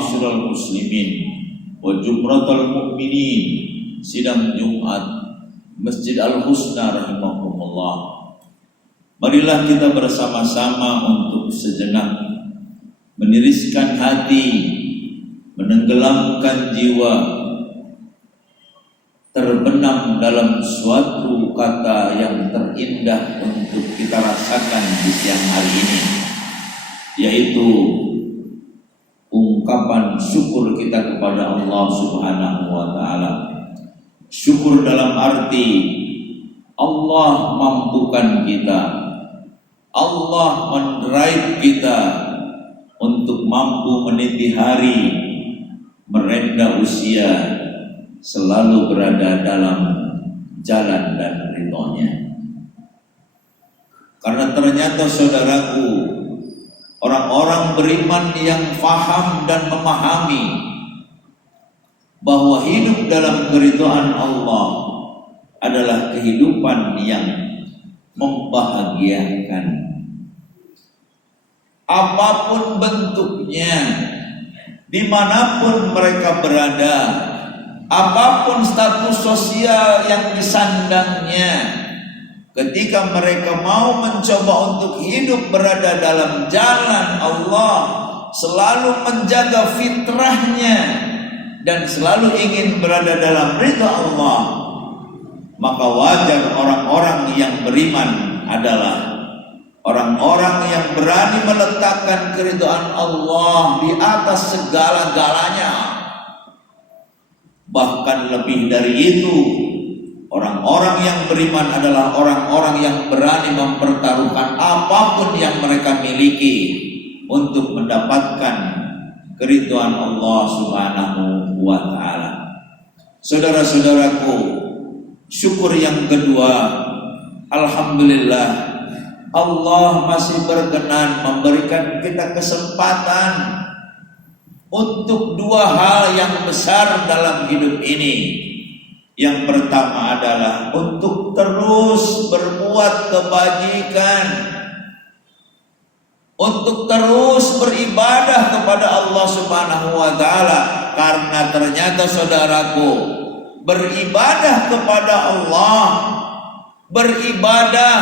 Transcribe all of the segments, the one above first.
ma'asyiral muslimin wa jumratal mu'minin, sidang Jumat Masjid Al-Husna rahimakumullah. Marilah kita bersama-sama untuk sejenak meniriskan hati, menenggelamkan jiwa, terbenam dalam suatu kata yang terindah untuk kita rasakan di siang hari ini, yaitu ungkapan syukur kita kepada Allah Subhanahu wa ta'ala. Syukur dalam arti Allah mampukan kita, Allah mendrive kita untuk mampu meniti hari, merenda usia, selalu berada dalam jalan dan ridhonya. Karena ternyata saudaraku, orang-orang beriman yang faham dan memahami bahwa hidup dalam keridhaan Allah adalah kehidupan yang membahagiakan. Apapun bentuknya, dimanapun mereka berada, apapun status sosial yang disandangnya, ketika mereka mau mencoba untuk hidup berada dalam jalan Allah, selalu menjaga fitrahnya dan selalu ingin berada dalam ridha Allah, maka wajar orang-orang yang beriman adalah orang-orang yang berani meletakkan keridhaan Allah di atas segala-galanya. Bahkan lebih dari itu, orang-orang yang beriman adalah orang-orang yang berani mempertaruhkan apapun yang mereka miliki untuk mendapatkan keridhaan Allah Subhanahu wa ta'ala. Saudara-saudaraku, syukur yang kedua, alhamdulillah Allah masih berkenan memberikan kita kesempatan untuk dua hal yang besar dalam hidup ini. Yang pertama adalah untuk terus berbuat kebajikan, untuk terus beribadah kepada Allah Subhanahu wa ta'ala. Karena ternyata saudaraku, beribadah kepada Allah, beribadah,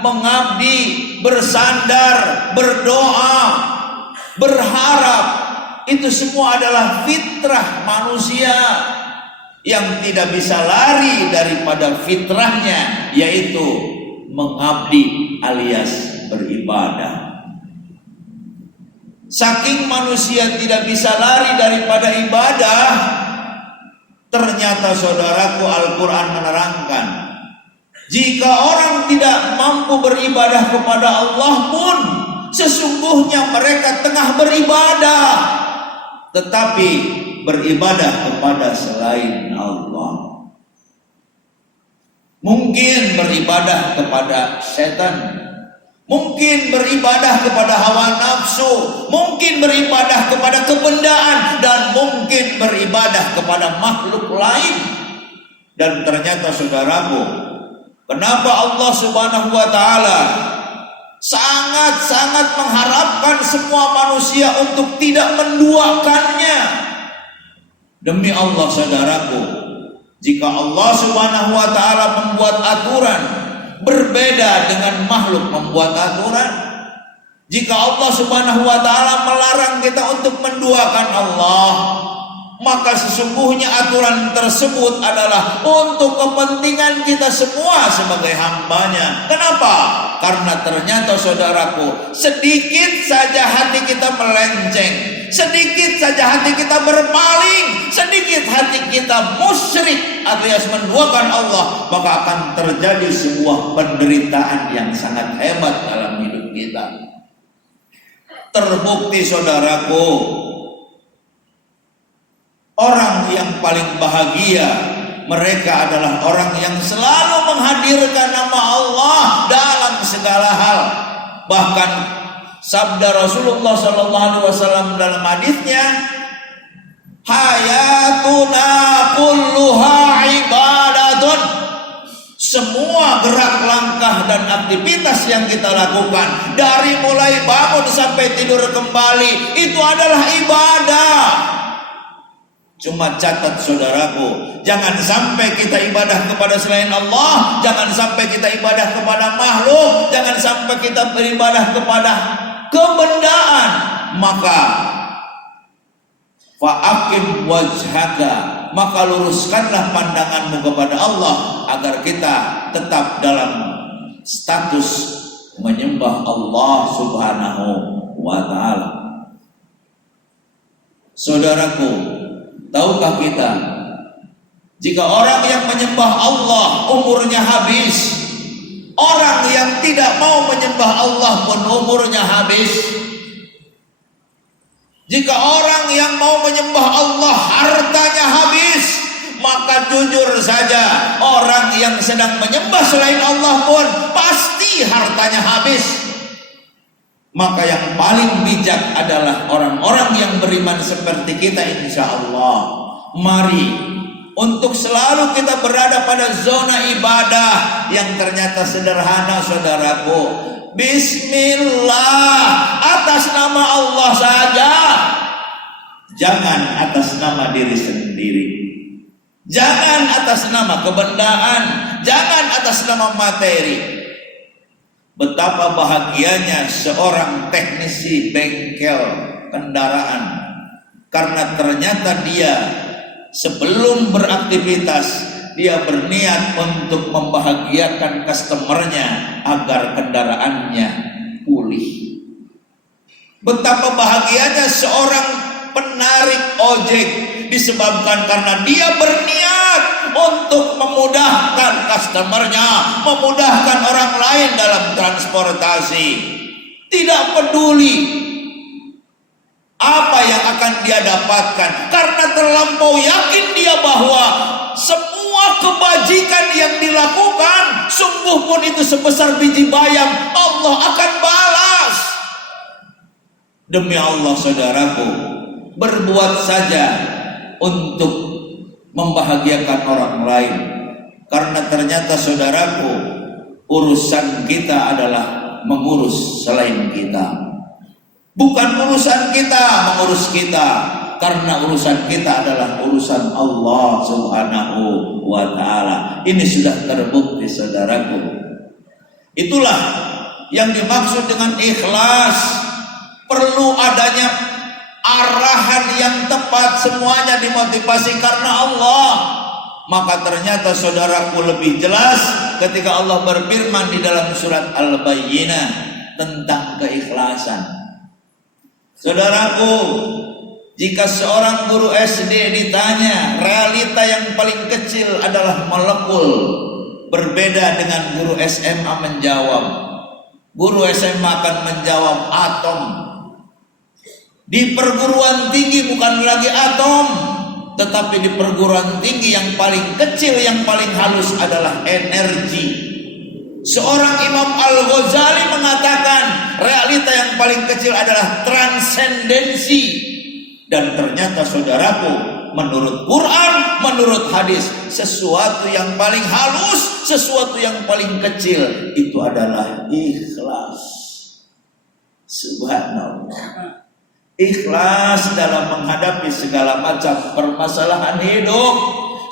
mengabdi, bersandar, berdoa, berharap, itu semua adalah fitrah manusia yang tidak bisa lari daripada fitrahnya, yaitu mengabdi alias beribadah. Saking manusia tidak bisa lari daripada ibadah, ternyata saudaraku, Al-Quran menerangkan, jika orang tidak mampu beribadah kepada Allah pun, sesungguhnya mereka tengah beribadah, tetapi beribadah kepada selain Allah. Mungkin beribadah kepada setan, mungkin beribadah kepada hawa nafsu, mungkin beribadah kepada kebendaan, dan mungkin beribadah kepada makhluk lain. Dan ternyata saudaraku, kenapa Allah Subhanahu wa ta'ala sangat-sangat mengharapkan semua manusia untuk tidak menduakannya? Demi Allah saudaraku, jika Allah Subhanahu wa ta'ala membuat aturan berbeda dengan makhluk membuat aturan, jika Allah Subhanahu wa ta'ala melarang kita untuk menduakan Allah, maka sesungguhnya aturan tersebut adalah untuk kepentingan kita semua sebagai hambanya. Kenapa? Karena ternyata saudaraku, sedikit saja hati kita melenceng, sedikit saja hati kita berpaling, sedikit hati kita musyrik alias menduakan Allah, maka akan terjadi sebuah penderitaan yang sangat hebat dalam hidup kita. Terbukti saudaraku, orang yang paling bahagia mereka adalah orang yang selalu menghadirkan nama Allah dalam segala hal. Bahkan sabda Rasulullah SAW dalam hadisnya, hayatuna kulluha ibadatun, Semua gerak langkah dan aktivitas yang kita lakukan, dari mulai bangun sampai tidur kembali, itu adalah ibadah. Cuma catat saudaraku, jangan sampai kita ibadah kepada selain Allah, jangan sampai kita ibadah kepada makhluk, jangan sampai kita beribadah kepada kebendaan. Maka fa'aqim wajhaka, maka luruskanlah pandanganmu kepada Allah agar kita tetap dalam status menyembah Allah Subhanahu wa ta'ala. Saudaraku, tahukah kita, jika orang yang menyembah Allah umurnya habis, orang yang tidak mau menyembah Allah pun umurnya habis. Jika orang yang mau menyembah Allah hartanya habis, maka jujur saja, orang yang sedang menyembah selain Allah pun pasti hartanya habis. Maka yang paling bijak adalah orang-orang yang beriman seperti kita, insya Allah. Mari untuk selalu kita berada pada zona ibadah yang ternyata sederhana, saudaraku. Bismillah, atas nama Allah saja. Jangan atas nama diri sendiri. Jangan atas nama kebendaan. Jangan atas nama materi. Betapa bahagianya seorang teknisi bengkel kendaraan, karena ternyata dia sebelum beraktivitas dia berniat untuk membahagiakan customernya agar kendaraannya pulih. Betapa bahagianya seorang penarik ojek disebabkan karena dia berniat untuk memudahkan customernya, memudahkan orang lain dalam transportasi. Tidak peduli apa yang akan dia dapatkan, karena terlampau yakin dia bahwa semua kebajikan yang dilakukan, sungguh pun itu sebesar biji bayam, Allah akan balas. Demi Allah, saudaraku, berbuat saja untuk membahagiakan orang lain, karena ternyata saudaraku, urusan kita adalah mengurus selain kita. Bukan urusan kita mengurus kita, karena urusan kita adalah urusan Allah Subhanahu wa ta'ala. Ini sudah terbukti, saudaraku. Itulah yang dimaksud dengan ikhlas. Perlu adanya arahan yang tepat, semuanya dimotivasi karena Allah. Maka ternyata saudaraku lebih jelas ketika Allah berfirman di dalam surat Al-Bayyinah tentang keikhlasan. Saudaraku, jika seorang guru SD ditanya, realita yang paling kecil adalah molekul. Berbeda dengan guru SMA menjawab. Guru SMA akan menjawab atom. Di perguruan tinggi bukan lagi atom, tetapi di perguruan tinggi yang paling kecil, yang paling halus adalah energi. Seorang Imam Al-Ghazali mengatakan realita yang paling kecil adalah transendensi. Dan ternyata saudaraku, menurut Quran, menurut hadis, sesuatu yang paling halus, sesuatu yang paling kecil itu adalah ikhlas. Subhanallah. Ikhlas dalam menghadapi segala macam permasalahan hidup.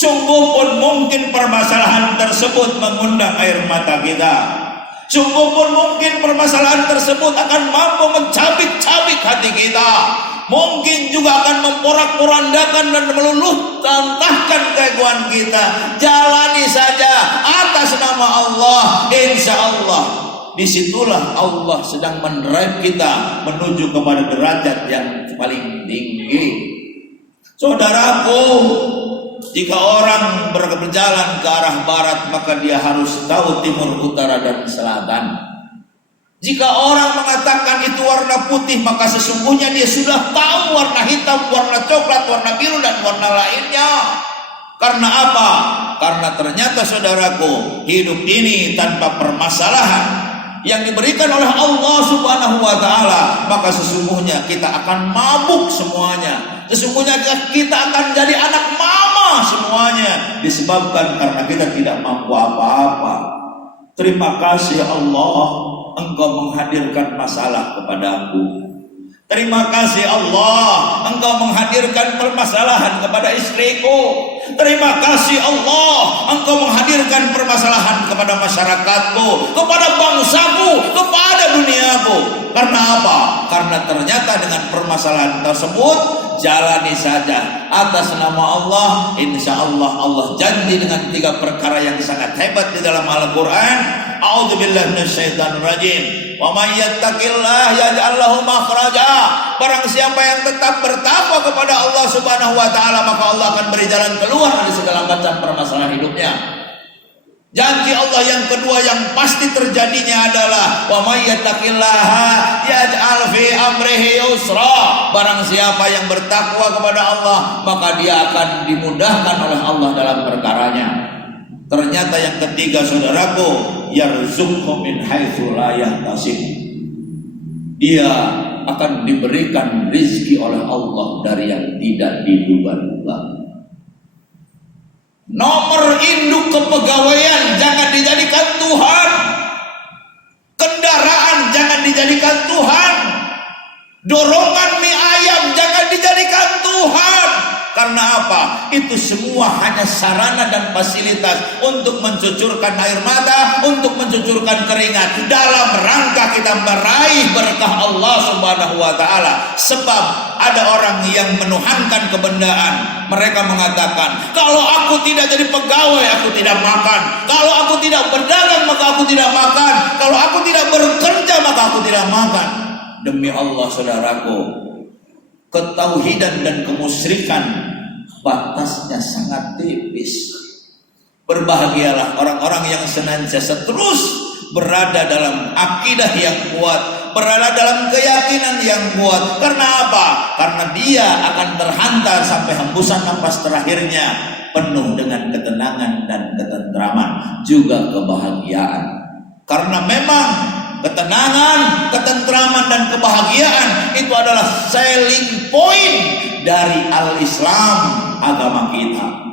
Sungguh pun mungkin permasalahan tersebut mengundang air mata kita. Sungguh pun mungkin permasalahan tersebut akan mampu mencabik-cabik hati kita. Mungkin juga akan memporak-porandakan dan meluluh-lantahkan keegoan kita. Jalani saja atas nama Allah. Insya Allah, disitulah Allah sedang mendrive kita menuju kepada derajat yang paling tinggi. Saudaraku, jika orang berjalan ke arah barat, maka dia harus tahu timur, utara, dan selatan. Jika orang mengatakan itu warna putih, maka sesungguhnya dia sudah tahu warna hitam, warna coklat, warna biru, dan warna lainnya. Karena apa? Karena ternyata saudaraku, hidup ini tanpa permasalahan yang diberikan oleh Allah Subhanahu wa ta'ala, maka sesungguhnya kita akan mabuk semuanya. Sesungguhnya kita akan jadi anak mama semuanya disebabkan karena kita tidak mampu apa-apa. Terima kasih Allah, Engkau menghadirkan masalah kepadaku. Terima kasih Allah, Engkau menghadirkan permasalahan kepada istriku. Terima kasih Allah, Engkau menghadirkan permasalahan kepada masyarakatku, kepada bangsaku, kepada duniaku. Karena apa? Karena ternyata dengan permasalahan tersebut jalani saja atas nama Allah. Insya Allah, Allah janji dengan 3 perkara yang sangat hebat di dalam Al-Quran. A'udzubillahi minasyaitonirrajim. Wa may yattaqillah yaj'al lahu makhraja. Barang siapa yang tetap bertakwa kepada Allah Subhanahu wa taala, maka Allah akan beri jalan keluar dari segala macam permasalahan hidupnya. Janji Allah yang kedua yang pasti terjadinya adalah wa may yattaqillaha yaj'al fi amrihi yusra. Barang siapa yang bertakwa kepada Allah, maka dia akan dimudahkan oleh Allah dalam perkaranya. Ternyata yang ketiga, saudaraku, yarzuqhu min haitsu la yahtasib. Dia akan diberikan rezeki oleh Allah dari yang tidak diduga-duga. Nomor induk kepegawaian jangan dijadikan Tuhan. Kendaraan jangan dijadikan Tuhan. Dorongan mie ayam jangan dijadikan Tuhan. Karena apa? Itu semua hanya sarana dan fasilitas untuk mencucurkan air mata, untuk mencucurkan keringat dalam rangka kita meraih berkah Allah Subhanahu wa taala. Sebab ada orang yang menuhankan kebendaan. Mereka mengatakan, kalau aku tidak jadi pegawai, aku tidak makan. Kalau aku tidak berdagang, maka aku tidak makan. Kalau aku tidak bekerja, maka aku tidak makan. Demi Allah, saudaraku, ketauhidan dan kemusyrikan batasnya sangat tipis. Berbahagialah orang-orang yang senantiasa terus berada dalam akidah yang kuat, berada dalam keyakinan yang kuat. Karena apa? Karena dia akan terhantar sampai hembusan nafas terakhirnya penuh dengan ketenangan dan ketentraman, juga kebahagiaan. Karena memang ketenangan, ketentraman dan kebahagiaan itu adalah selling point dari al-Islam, agama kita.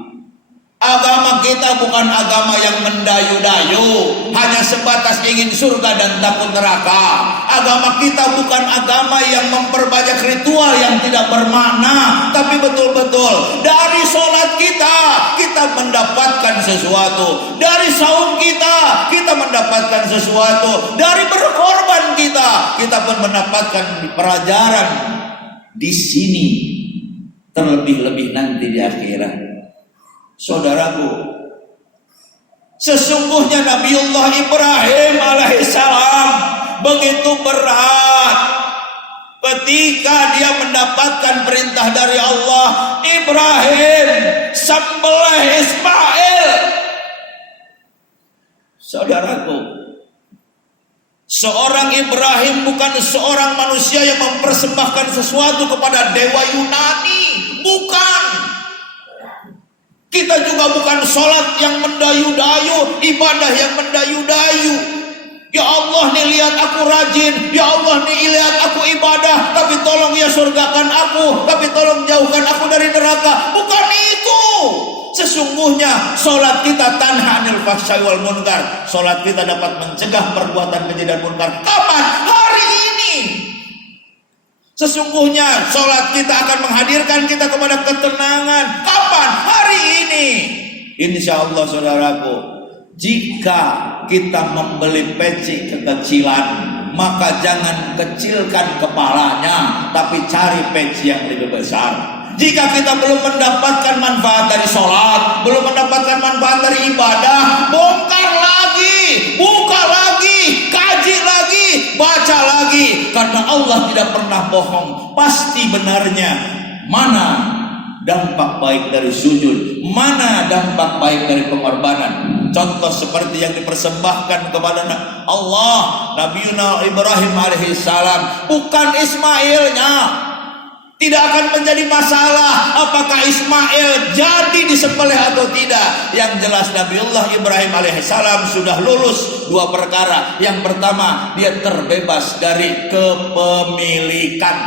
Agama kita bukan agama yang mendayu-dayu, hanya sebatas ingin surga dan takut neraka. Agama kita bukan agama yang memperbanyak ritual yang tidak bermakna, tapi betul-betul dari sholat kita mendapatkan sesuatu. Dari saum kita mendapatkan sesuatu. Dari berkorban kita pun mendapatkan pelajaran di sini, terlebih-lebih nanti di akhirat. Saudaraku, sesungguhnya Nabiullah Ibrahim alaihissalam begitu berat ketika dia mendapatkan perintah dari Allah, Ibrahim sembelih Ismail. Saudaraku, seorang Ibrahim bukan seorang manusia yang mempersembahkan sesuatu kepada dewa Yunani, bukan. Kita juga bukan sholat yang mendayu-dayu, ibadah yang mendayu-dayu. Ya Allah nih lihat aku rajin, ya Allah nih lihat aku ibadah, tapi tolong ya surgakan aku, tapi tolong jauhkan aku dari neraka. Bukan itu. Sesungguhnya sholat kita tanha anil fahsya'i wal munkar. Sholat kita dapat mencegah perbuatan keji dan munkar. Kapan? Hari ini. Sesungguhnya sholat kita akan menghadirkan kita kepada ketenangan. Kapan? Hari ini. Insya Allah, saudaraku, jika kita membeli peci kekecilan, maka jangan kecilkan kepalanya, tapi cari peci yang lebih besar. Jika kita belum mendapatkan manfaat dari sholat, belum mendapatkan manfaat dari ibadah, bongkar lagi, buka lagi, kaji lagi, baca lagi. Karena Allah tidak pernah bohong, pasti benarnya. Mana dampak baik dari sujud, mana dampak baik dari pengorbanan. Contoh seperti yang dipersembahkan kepada Allah Nabiuna Ibrahim alaihissalam, bukan Ismailnya. Tidak akan menjadi masalah apakah Ismail jadi disembelih atau tidak. Yang jelas Nabiullah Ibrahim alaihissalam sudah lulus 2 perkara. Yang pertama, dia terbebas dari kepemilikan.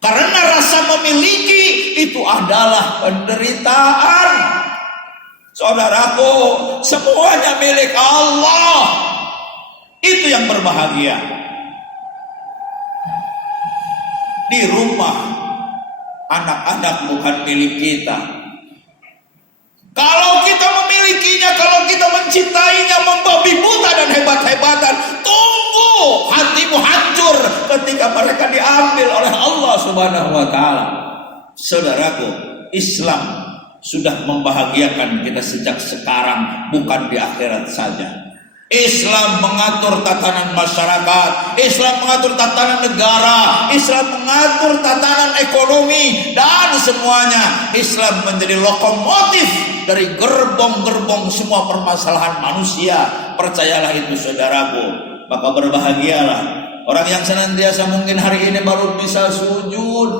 Karena rasa memiliki itu adalah penderitaan. Saudaraku, semuanya milik Allah. Itu yang berbahagia. Di rumah, anak-anak bukan milik kita. Kalau kita memilikinya, kalau kita mencintainya, membabi buta dan hebat-hebatan, tunggu hatimu hancur ketika mereka diambil oleh Allah Subhanahu wa Ta'ala. Saudaraku, Islam sudah membahagiakan kita sejak sekarang, bukan di akhirat saja. Islam mengatur tatanan masyarakat, Islam mengatur tatanan negara, Islam mengatur tatanan ekonomi, dan semuanya. Islam menjadi lokomotif dari gerbong-gerbong semua permasalahan manusia. Percayalah itu, saudaraku. Maka berbahagialah orang yang senantiasa mungkin hari ini baru bisa sujud,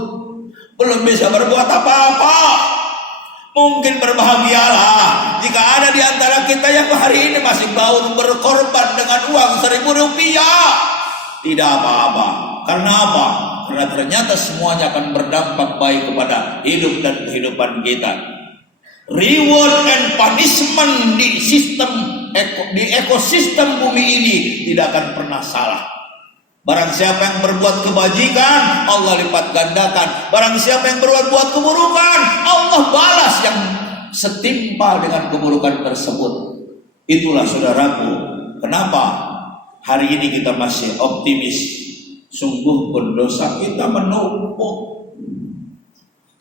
belum bisa berbuat apa-apa. Mungkin berbahagialah jika ada di antara kita yang hari ini masih baru berkorban dengan uang 1.000 rupiah. Tidak apa-apa. Karena apa? Karena ternyata semuanya akan berdampak baik kepada hidup dan kehidupan kita. Reward and punishment di ekosistem bumi ini tidak akan pernah salah. Barang siapa yang berbuat kebajikan, Allah lipat gandakan. Barang siapa yang berbuat keburukan, Allah balas yang setimpal dengan keburukan tersebut. Itulah, saudaraku, kenapa hari ini kita masih optimis. Sungguh pun dosa kita menumpuk,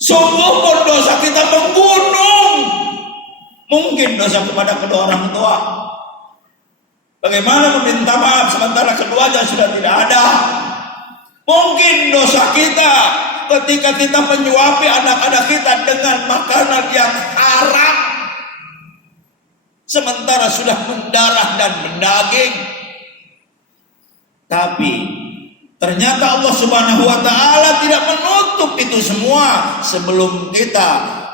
sungguh pun dosa kita menggunung. Mungkin dosa kepada kedua orang tua. Bagaimana meminta maaf sementara keduanya sudah tidak ada? Mungkin dosa kita ketika kita menyuapi anak-anak kita dengan makanan yang haram, sementara sudah mendarah dan mendaging. Tapi ternyata Allah Subhanahu wa Ta'ala tidak menutup itu semua sebelum kita,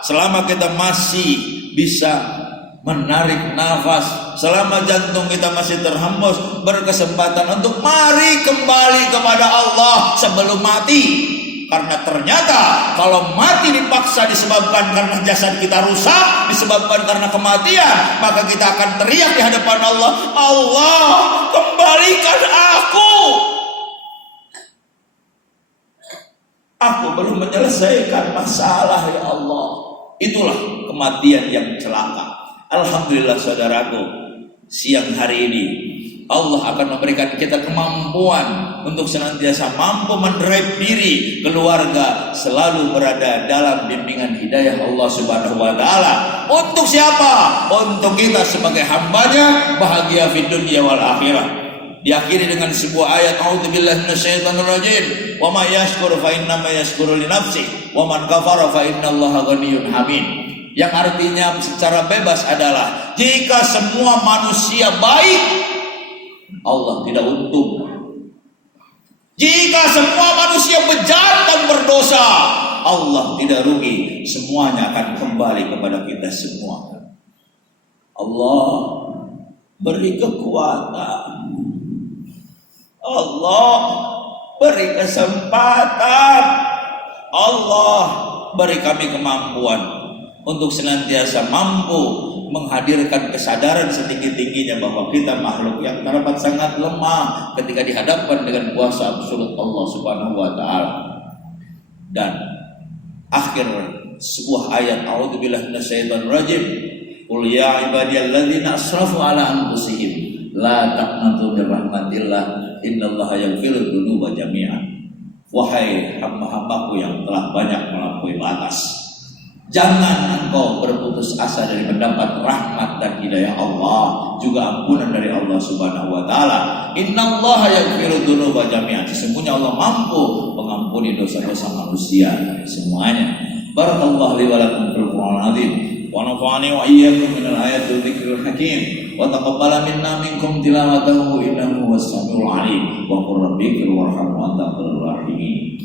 selama kita masih bisa menarik nafas, selama jantung kita masih terhembus, berkesempatan untuk mari kembali kepada Allah sebelum mati. Karena ternyata kalau mati dipaksa disebabkan karena jasad kita rusak, disebabkan karena kematian, maka kita akan teriak di hadapan Allah, Allah, kembalikan aku. Aku belum menyelesaikan masalah, ya Allah. Itulah kematian yang celaka. Alhamdulillah, saudaraku, siang hari ini Allah akan memberikan kita kemampuan untuk senantiasa mampu mendrive diri, keluarga selalu berada dalam bimbingan hidayah Allah Subhanahu wa Ta'ala. Untuk siapa? Untuk kita sebagai hambanya, bahagia fid dunya wal akhirah. Diakhiri dengan sebuah ayat, a'udzubillahi minasyaitonirrajim, wa may yashkur fa innama yashkuru li nafsihi wa man kafara fa innallaha ghaniyyun hamid. Yang artinya secara bebas adalah jika semua manusia baik, Allah tidak untung. Jika semua manusia bejat dan berdosa, Allah tidak rugi. Semuanya akan kembali kepada kita semua. Allah beri kekuatan, Allah beri kesempatan, Allah beri kami kemampuan untuk senantiasa mampu menghadirkan kesadaran setinggi-tingginya bahwa kita makhluk yang teramat sangat lemah ketika dihadapkan dengan kuasa absolut Allah Subhanahu wa Ta'ala. Dan akhir sebuah ayat, a'udzubillahi minasyaitonirrajim, qul ya ibadiyalladzina asrafu ala anfusihim la taqnatu min rahmatillah innallaha yaghfirudz dzunuba jami'an. Wahai hamba-hambaku yang telah banyak melampaui batas, jangan engkau berputus asa dari mendapat rahmat dan hidayah Allah, juga ampunan dari Allah Subhanahu wa Ta'ala. Innallaha yaghfirudz dzunuba jami'an. Sesungguhnya Allah mampu mengampuni dosa-dosa manusia semuanya. Barakallahu li wa lakum fil Qur'anil azim wa nafa'ani wa iyyakum minal ayatil dzikril hakim wa taqabbala minna minkum tilawatahu innahu was samiul alim wa qur rabbi firwarham wa anta khairur rahimin.